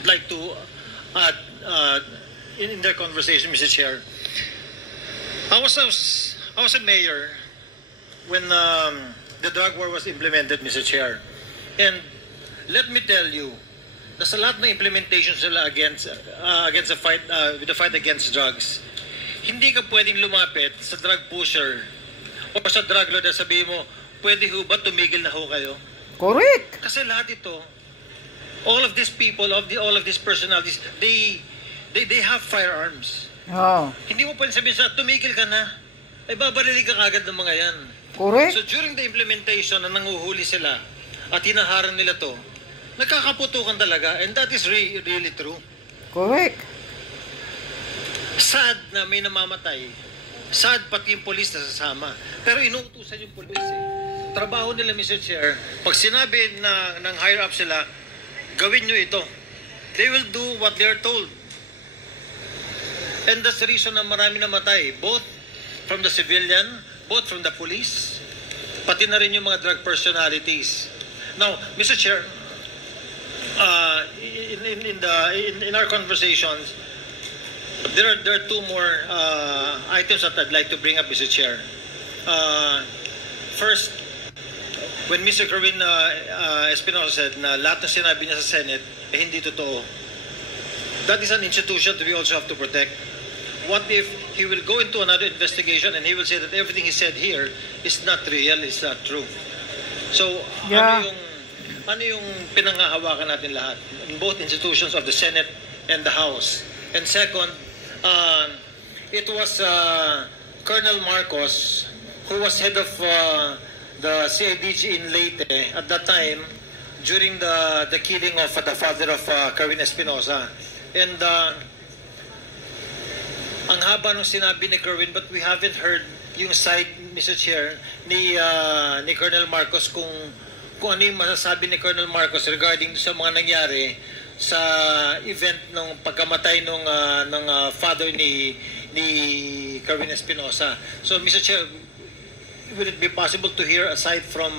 would like to add in their conversation, Mr. Chair. I was a mayor when the drug war was implemented, Mr. Chair. And let me tell you, nasa lahat ng implementation sila against the fight with the fight against drugs. Hindi ka pwedeng lumapit sa drug pusher o sa drug lord at sabihin mo, pwede ho ba tumigil na ho kayo? Correct. Kasi lahat ito, all of these people, all of these personalities, they have firearms. Oh. Hindi mo pwedeng sabihin sa tumigil ka na. Ay babarili ka kagad ng mga yan. Correct. So during the implementation na nanguhuli sila at hinaharang nila to, nagkakaputukan talaga, and that is really true. Correct. Sad na may namamatay. Sad pati yung polis na sasama. Pero inuutusan yung polis eh. Trabaho nila, Mr. Chair, pag sinabi na ng higher up sila, gawin nyo ito. They will do what they are told. And that's the reason na marami namatay. Both from the civilian, both from the police, pati na rin yung mga drug personalities. Now, Mr. Chair, in our conversations, there are two more items that I'd like to bring up, Mr. Chair. First, when Mr. Kerwin Espinosa said na lahat ng sinabi niya sa Senate hindi totoo, that is an institution that we also have to protect. What if he will go into another investigation and he will say that everything he said here is not real, is not true? So, yeah. ano yung pinangahawakan natin lahat in both institutions of the Senate and the House? And second, it was Colonel Marcos who was head of the CIDG in Leyte at that time during the killing of the father of Kerwin Espinosa. And ang haba nung sinabi ni Kerwin, but we haven't heard yung side, Mr. Chair, ni Colonel Marcos kung ano yung masasabi ni Colonel Marcos regarding sa mga nangyari sa event ng pagkamatay ng father ni Kerwin Espinosa. So, Mr. Chair, would it be possible to hear aside from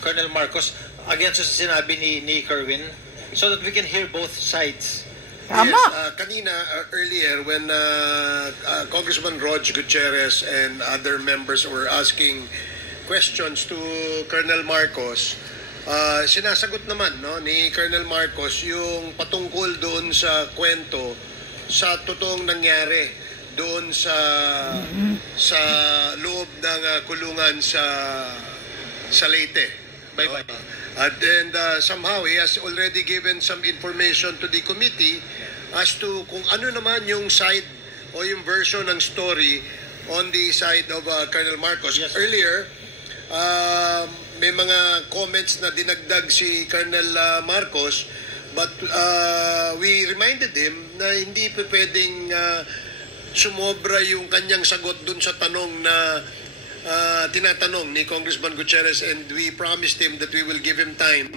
Colonel Marcos against sa sinabi ni Kerwin so that we can hear both sides? Tama. Yes, kanina, earlier, when Congressman Rog Gutierrez and other members were asking questions to Colonel Marcos, sinasagot naman ni Colonel Marcos yung patungkol doon sa kwento sa totoong nangyari doon sa loob ng kulungan sa Leyte. Bye-bye. And somehow he has already given some information to the committee as to kung ano naman yung side o yung version ng story on the side of Colonel Marcos. Yes. Earlier, may mga comments na dinagdag si Colonel Marcos, but we reminded him na hindi pwedeng sumobra yung kanyang sagot dun sa tanong na tinatanong ni Congressman Gutierrez, and we promised him that we will give him time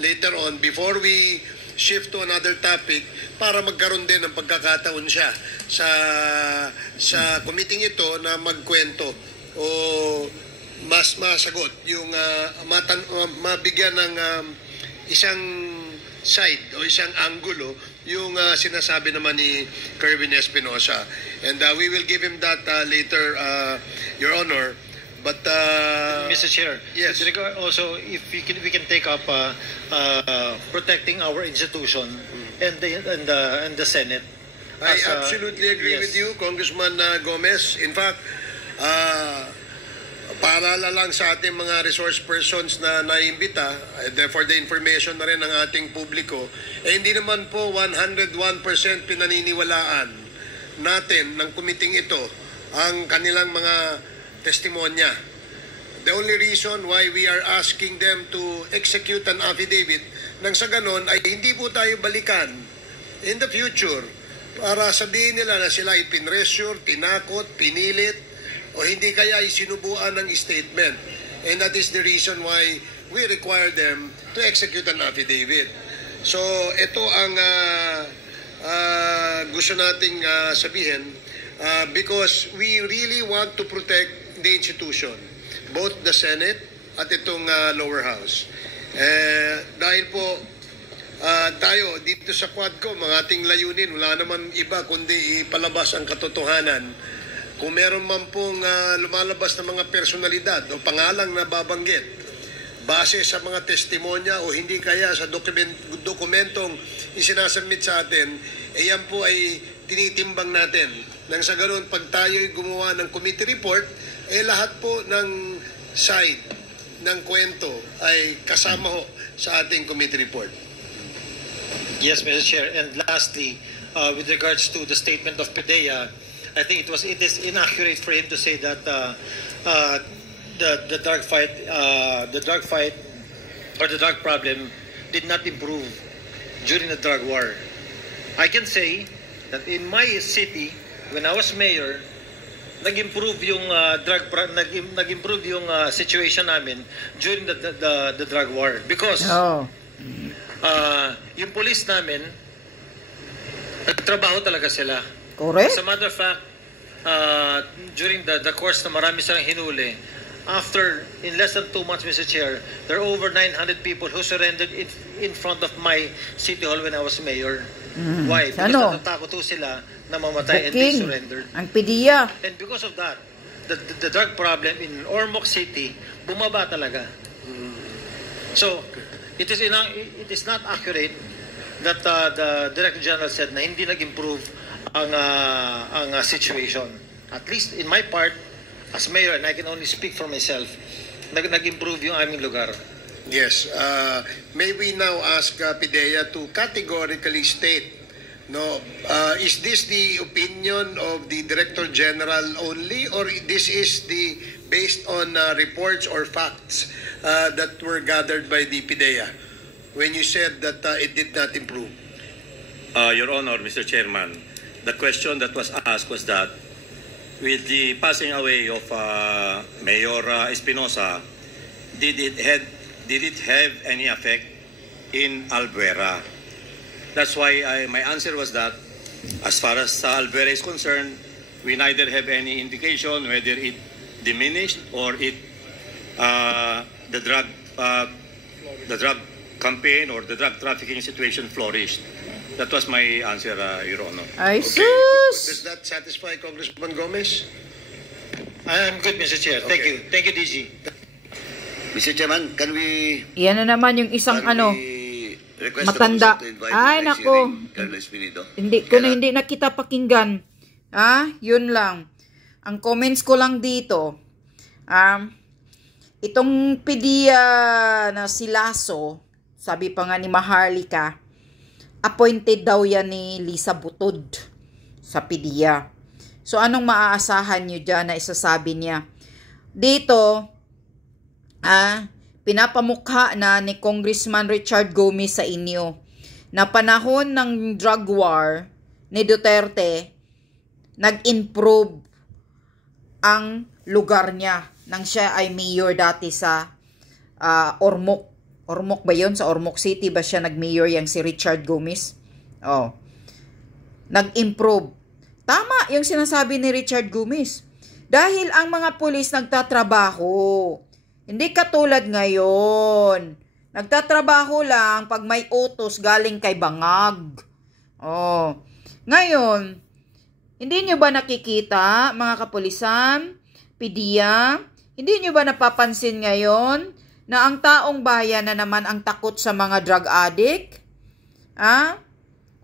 later on before we shift to another topic para magkaroon din ng pagkakataon siya sa committee ito na magkwento o mas masagot yung mabigyan ng isang side o isang anggulo yung sinasabi naman ni Kerwin Espinosa. And we will give him that later, Your Honor. But Mr. Chair, yes. Also, if we can take up protecting our institution and the Senate. I absolutely agree with you, Congressman Gomez. In fact, paalala lang sa ating mga resource persons na naimbita, for the information na rin ng ating publiko, hindi naman po 101% pinaniniwalaan natin ng kumiting ito ang kanilang mga testimonya. The only reason why we are asking them to execute an affidavit nang sa ganon ay hindi po tayo balikan in the future para sabihin nila na sila ay pinressure, tinakot, pinilit, o hindi kaya ay sinubuan ng statement. And that is the reason why we require them to execute an affidavit. So, ito ang gusto nating sabihin because we really want to protect the institution, both the Senate at itong lower house. Dahil po tayo dito sa Quadcom, mga ating layunin, wala naman iba kundi ipalabas ang katotohanan. Kung meron man pong lumalabas na mga personalidad o pangalang na babanggit, base sa mga testimonya o hindi kaya sa dokumentong isinasubmit sa atin, yan po ay tinitimbang natin. Nang sa ganoon, pag tayo'y gumawa ng committee report, lahat po ng side ng kwento ay kasama ho sa ating committee report. Yes, Mr. Chair. And lastly, with regards to the statement of PDEA, I think it is inaccurate for him to say that the drug fight or the drug problem did not improve during the drug war. I can say that in my city, when I was mayor, nag-improve yung nag-improve yung situation namin during the drug war because yung police namin nagtrabaho talaga sila. Correct. As a matter of fact, during the course na marami silang hinuli, in less than 2 months, Mr. Chair, there are over 900 people who surrendered in front of my city hall when I was mayor. Why? Because natatakot po sila na mamatay and they surrendered. Ang PDEA. And because of that, the drug problem in Ormoc City bumaba talaga. So, it is not accurate that the Director General said na hindi nag-improve ang situation. At least in my part, as mayor, and I can only speak for myself, nag-improve yung aming lugar. Yes. May we now ask PDEA to categorically state, is this the opinion of the Director General only, or this is based on reports or facts that were gathered by the PDEA when you said that it did not improve? Your Honor, Mr. Chairman, the question that was asked was that with the passing away of Mayor Espinosa, did it have any effect in Albuera? That's why my answer was that as far as Albuera is concerned, we neither have any indication whether it diminished or the drug campaign or the drug trafficking situation flourished. That was my answer, Your Honor. Ay, Okay. sus! Does that satisfy Congressman Gomez? I'm good, Mr. Chair. Thank Okay. you. Thank you, DG. Mr. Chairman, can we Yan na naman yung isang request matanda. the Commission to invite Ay, the next nako. hearing, Colonel Espinido? Hindi na kita pakinggan. Yun lang. Ang comments ko lang dito, itong PDEA na si Lasso, sabi pa nga ni Maharlika, appointed daw yan ni Lisa Butod sa PDEA. So, anong maaasahan nyo dyan na isasabi niya? Dito, pinapamukha na ni Congressman Richard Gomez sa inyo na panahon ng drug war ni Duterte, nag-improve ang lugar niya nang siya ay mayor dati sa Ormoc. Ormoc ba yun? Sa Ormoc City ba siya nag-mayor yang si Richard Gomez? Nag-improve. Tama yung sinasabi ni Richard Gomez. Dahil ang mga pulis nagtatrabaho. Hindi katulad ngayon. Nagtatrabaho lang pag may utos galing kay bangag. Ngayon, hindi nyo ba nakikita, mga kapulisan, PDEA, hindi nyo ba napapansin ngayon na ang taong bayan na naman ang takot sa mga drug addict?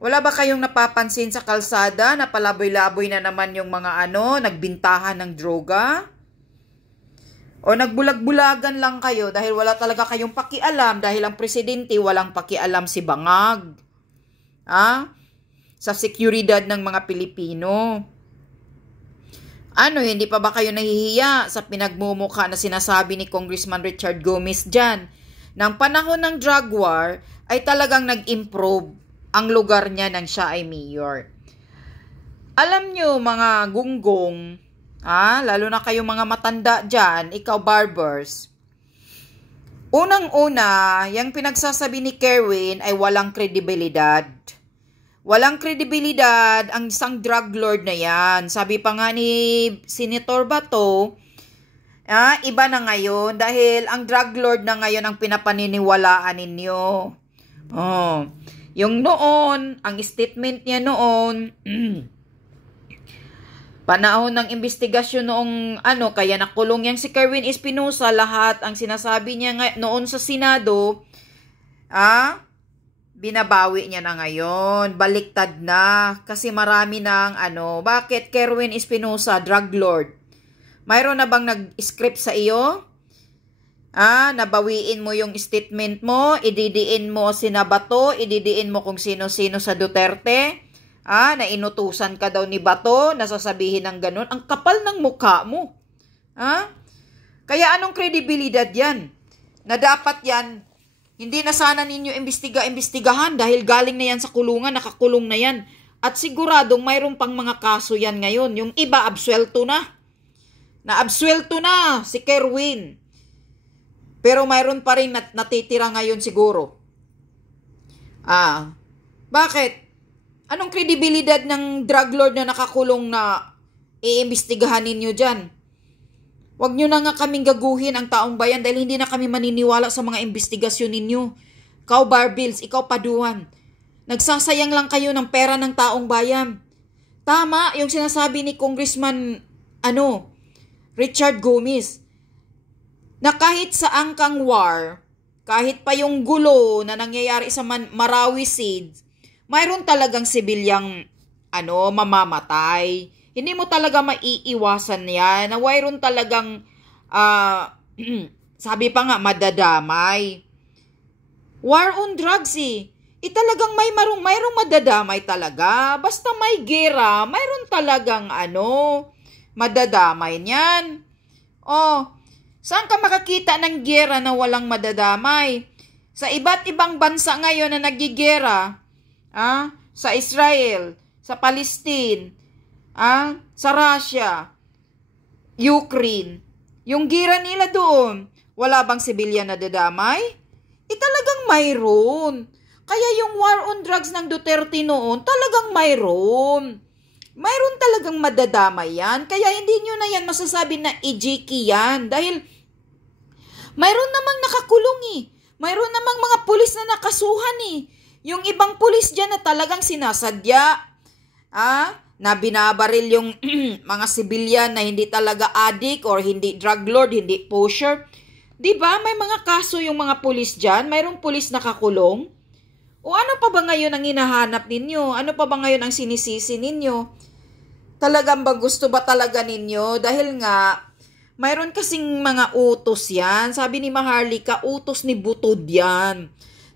Wala ba kayong napapansin sa kalsada na palaboy-laboy na naman yung mga nagbintahan ng droga? O nagbulag-bulagan lang kayo dahil wala talaga kayong pakialam dahil ang presidente walang pakialam si bangag. Sa seguridad ng mga Pilipino. Hindi pa ba kayo nahihiya sa pinagmumukha na sinasabi ni Congressman Richard Gomez dyan? Nang panahon ng drug war ay talagang nag-improve ang lugar niya nang siya ay mayor. Alam nyo mga gunggong, lalo na kayong mga matanda dyan, ikaw barbers, unang-una, yung pinagsasabi ni Kerwin ay walang kredibilidad. Walang kredibilidad ang isang drug lord na yan. Sabi pa nga ni Senator Bato, iba na ngayon dahil ang drug lord na ngayon ang pinapaniniwalaan ninyo. Yung noon, ang statement niya noon, panahon ng investigasyon noong kaya nakulong yang si Kerwin Espinosa, lahat ang sinasabi niya noon sa Senado, binabawi niya na ngayon. Baliktad na. Kasi marami ng bakit Kerwin Espinosa, drug lord? Mayroon na bang nag-script sa iyo? Nabawiin mo yung statement mo, ididiin mo sina Bato, ididiin mo kung sino-sino sa Duterte, na inutusan ka daw ni Bato, nasasabihin ng ganun. Ang kapal ng mukha mo. Kaya anong kredibilidad yan? Na dapat yan, hindi na sana ninyo imbestigahan dahil galing na yan sa kulungan, nakakulong na yan. At siguradong mayroon pang mga kaso yan ngayon. Yung iba, absuelto na. Na-absuelto na si Kerwin. Pero mayroon pa rin natitira ngayon siguro. Bakit? Anong kredibilidad ng drug lord na nakakulong na iimbestigahan ninyo dyan? Huwag nyo na nga kaming gaguhin ang taong bayan dahil hindi na kami maniniwala sa mga investigasyon ninyo. Ikaw, Barbils, ikaw, Paduan. Nagsasayang lang kayo ng pera ng taong bayan. Tama yung sinasabi ni Congressman, Richard Gomez, na kahit sa angkang war, kahit pa yung gulo na nangyayari sa Marawi Seeds, mayroon talagang sibilyang mamamatay. Hindi mo talaga maiiwasan yan. Na mayroon talagang sabi pa nga madadamay. War on drugs talagang mayroong madadamay talaga. Basta may gera, mayroon talagang madadamay niyan. Saan ka makakita ng gera na walang madadamay? Sa iba't ibang bansa ngayon na nagigera, sa Israel, sa Palestine, sa Russia, Ukraine, yung gera nila doon, wala bang sibilyan na dadamay? Talagang mayroon. Kaya yung war on drugs ng Duterte noon, talagang mayroon. Mayroon talagang madadamay yan. Kaya hindi nyo na yan masasabi na ejiki yan. Dahil mayroon namang nakakulong Mayroon namang mga pulis na nakasuhan Yung ibang pulis dyan na talagang sinasadya. Na binabaril yung mga sibilyan na hindi talaga addict or hindi drug lord, hindi pusher. Diba? May mga kaso yung mga pulis dyan. Mayroong pulis nakakulong. O ano pa ba ngayon ang hinahanap ninyo? Ano pa ba ngayon ang sinisisi ninyo? Talagang ba gusto ba talaga ninyo? Dahil nga, mayroon kasing mga utos yan. Sabi ni Maharlika, utos ni Butod yan.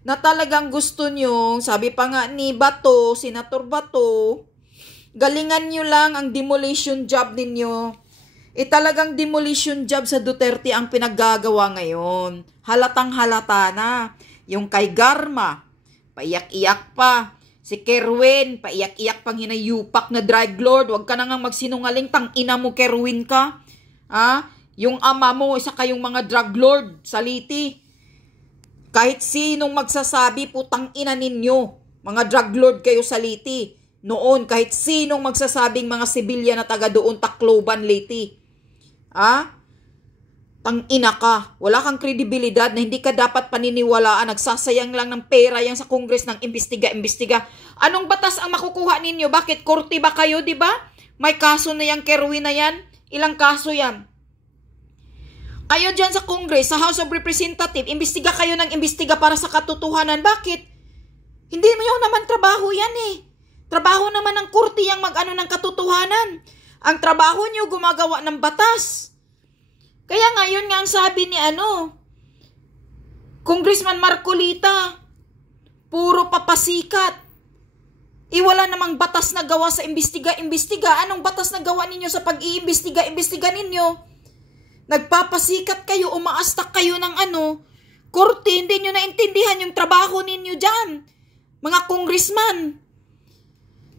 Na talagang gusto nyo, sabi pa nga ni Bato, Senator Bato, galingan nyo lang ang demolition job ninyo. Talagang demolition job sa Duterte ang pinaggagawa ngayon. Halatang halata na. Yung kay Garma, paiyak-iyak pa. Si Kerwin, paiyak-iyak pang hinayupak na drug lord. Huwag ka na nga magsinungaling, tangina mo Kerwin ka. Yung ama mo, isa kayong mga drug lord sa Liti. Kahit sinong magsasabi, putang ina ninyo, mga drug lord kayo sa Liti. Noon, kahit sinong magsasabing mga sibilya na taga doon, Tacloban, Liti. Tangina ka. Wala kang kredibilidad na hindi ka dapat paniniwalaan. Nagsasayang lang ng pera yan sa Congress ng imbestiga. Anong batas ang makukuha ninyo? Bakit? Korte ba kayo, di ba? May kaso na yung Kerwin na yan. Ilang kaso yan? Kayo dyan sa Congress, sa House of Representatives, imbestiga kayo ng imbestiga para sa katotohanan. Bakit? Hindi mo yun naman trabaho yan Trabaho naman ng korte yung mag-ano ng katotohanan. Ang trabaho nyo gumagawa ng batas. Kaya ngayon nga ang sabi ni Congressman Marcolita, puro papasikat. Wala namang batas na gawa sa imbestiga. Anong batas na gawa ninyo sa pag-iimbestiga ninyo? Nagpapasikat kayo, umaastak kayo ng korte, hindi nyo naintindihan yung trabaho ninyo dyan. Mga congressman.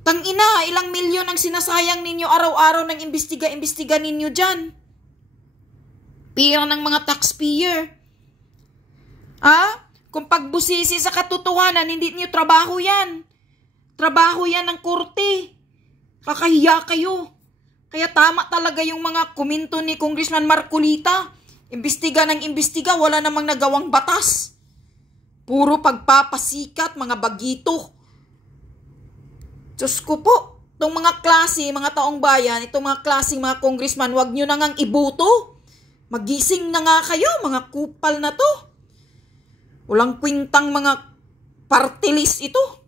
Tangina, ilang milyon ang sinasayang ninyo araw-araw ng imbestiga ninyo dyan. Pira ng mga taxpayer. Kung pagbusisi sa katotohanan, hindi niyo trabaho yan. Trabaho yan ng korte. Kakahiya kayo. Kaya tama talaga yung mga komento ni Congressman Marcolita. Imbestiga ng imbestiga, wala namang nagawang batas. Puro pagpapasikat, mga bagito. Diyos ko po, itong mga klase, mga taong bayan, itong mga klaseng mga congressman, wag nyo na ngang ibuto. Magising na nga kayo, mga kupal na to. Walang kwintang mga party list ito.